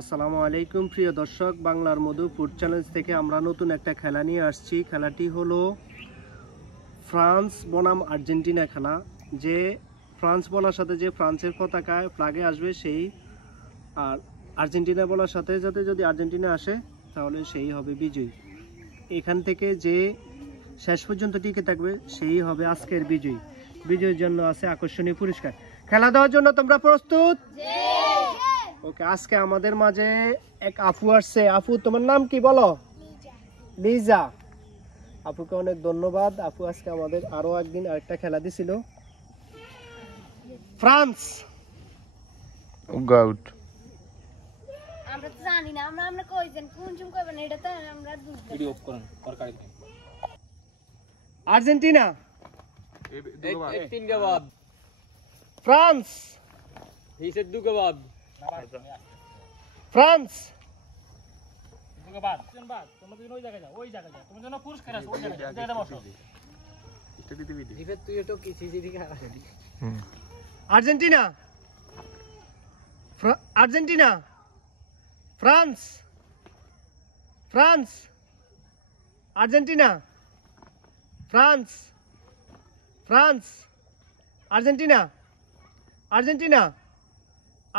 আসসালামু আলাইকুম প্রিয় দর্শক, বাংলার মধু ফুড চ্যালেঞ্জ থেকে আমরা নতুন একটা খেলা নিয়ে আসছি। খেলাটি হলো ফ্রান্স বনাম আর্জেন্টিনা খেলা। যে ফ্রান্স বলার সাথে যে ফ্রান্সের পতাকায় ফ্ল্যাগে আসবে সেই, আর আর্জেন্টিনা বলার সাথে সাথে যদি আর্জেন্টিনা আসে তাহলে সেই হবে বিজয়ী। এখান থেকে যে শেষ পর্যন্ত টিকে থাকবে সেই হবে আজকের বিজয়ী। বিজয়ীর জন্য আছে আকর্ষণীয় পুরস্কার। খেলা দেওয়ার জন্য তোমরা প্রস্তুত? ওকে, আজকে আমাদের মাঝে এক আপু আসছে। আপু, তোমার নাম কি বলো? লিজা। আপুকে অনেক ধন্যবাদ। আপু আজকে আমাদের আরো একদিন আরেকটা খেলা দিছিল। ফ্রান্স গাউট আমরা তো জানি না, আমরা কইছেন কোন জুম করবেন এটা তো আমরা ভিডিও অফ করুন সরকারি আর্জেন্টিনা এই তিন জবাব ফ্রান্স হিসেব দু জবাব ফ্রান্স জবাব তোমরা দুজন ওই জায়গায় যাও, ওই জায়গায় যাও, তোমার জন্য পুরস্কার আছে, ওই জায়গায় বসো। এটা দিতে ভিডিও হিসেব তুই তো কি সিজি দিকা Argentina Argentina France France Argentina France France Argentina Argentina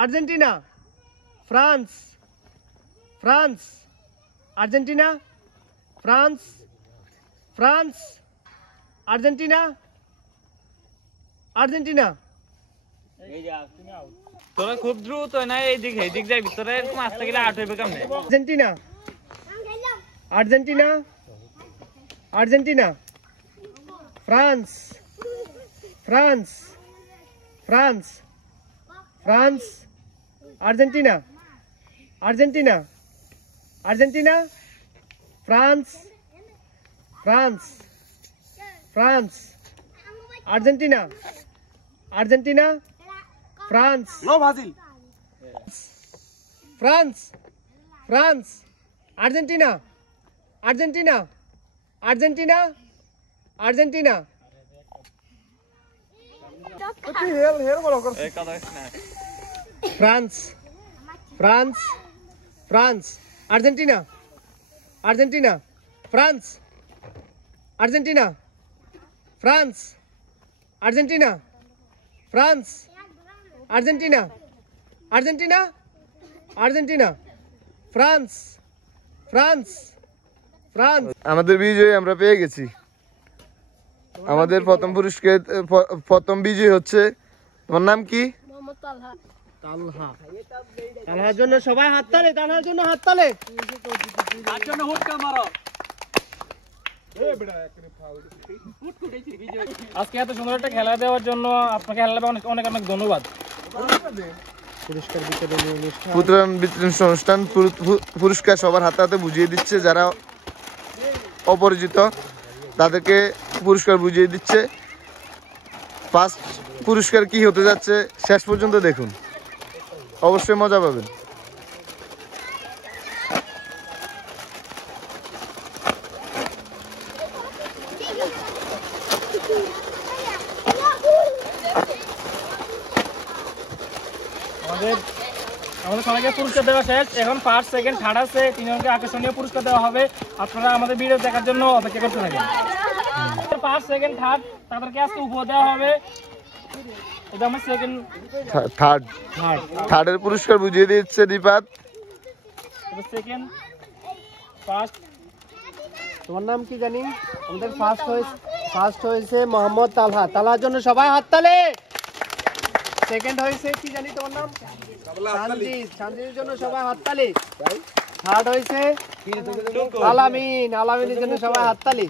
Argentina France France Argentina France France Argentina Argentina. এই যা তুমি আউট। তোরা খুব দ্রুত না এই দিক যাই ভিতরে এরকম আসতে গেলে আউট হইবে কেমনে? Argentina Argentina Argentina France France France France Argentina Argentina Argentina France France France Argentina Argentina France no Brazil France France Argentina Argentina Argentina Argentina. France France France Argentina Argentina France Argentina France Argentina France Argentina Argentina Argentina France France France. আমাদের বিজয় আমরা পেয়ে গেছি। আমাদের প্রথম পুরস্কার প্রথম বিজয় হচ্ছে, তোমার নাম কি? মোহাম্মদ তালহা। তালহা। তালহার জন্য সবাই হাততালি, তালহার জন্য হাততালি। তার জন্য হুটকা মারো। আজকে এত সুন্দর একটা খেলা দেওয়ার জন্য আপনাকে অনেক অনেক অনেক ধন্যবাদ। পুরস্কার বিতরণী অনুষ্ঠান, অনুষ্ঠান পুরস্কার সবার হাতে হাতে বুঝিয়ে দিচ্ছে। যারা অপরিচিত তাদেরকে পুরস্কার বুঝিয়ে দিচ্ছে। ফার্স্ট পুরস্কার কি হতে যাচ্ছে শেষ পর্যন্ত দেখুন, অবশ্যই মজা পাবেন। আমাদের সবাইকে পুরস্কার দেওয়া শেষ। এখন ফার্স্ট সেকেন্ড থার্ড আছে, তিনজনকে আকর্ষণীয় পুরস্কার দেওয়া হবে। আপনারা আমাদের ভিডিও দেখার জন্য অপেক্ষা করতে থাকেন। ফার্স্ট সেকেন্ড থার্ড তাদেরকে আজকে উপহার দেওয়া হবে। এটা আমার সেকেন্ড থার্ডের পুরস্কার বুঝিয়ে দিচ্ছে রিপাত। এটা সেকেন্ড ফার্স্ট। তোমার নাম কি জানি? আমাদের ফার্স্ট হয়েছে মোহাম্মদ তালহা। তালহার জন্য সবাই হাততালি। সেকেন্ড হয়েছে কি জানি তোমার নাম? সানজিদ। সানজিদের জন্য সবাই হাততালি। থার্ড হয়েছে আলামিন। আলামিনের জন্য সবাই হাততালি।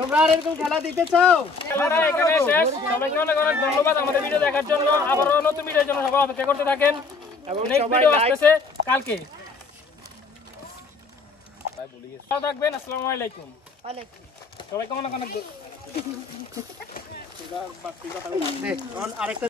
তোমরা আর এরকম খেলা দিতে চাও? খেলাটা এখানে শেষ। সবাইকে অনেক অনেক ধন্যবাদ আমাদের ভিডিও দেখার জন্য। আবারও নতুন ভিডিওর জন্য সবাই অপেক্ষা করতে থাকেন এবং নেক্সট ভিডিও আসতেছে কালকে। ভালো থাকবেন। আসসালামু আলাইকুম। সবাইকে অনেক অনেক আরেকটা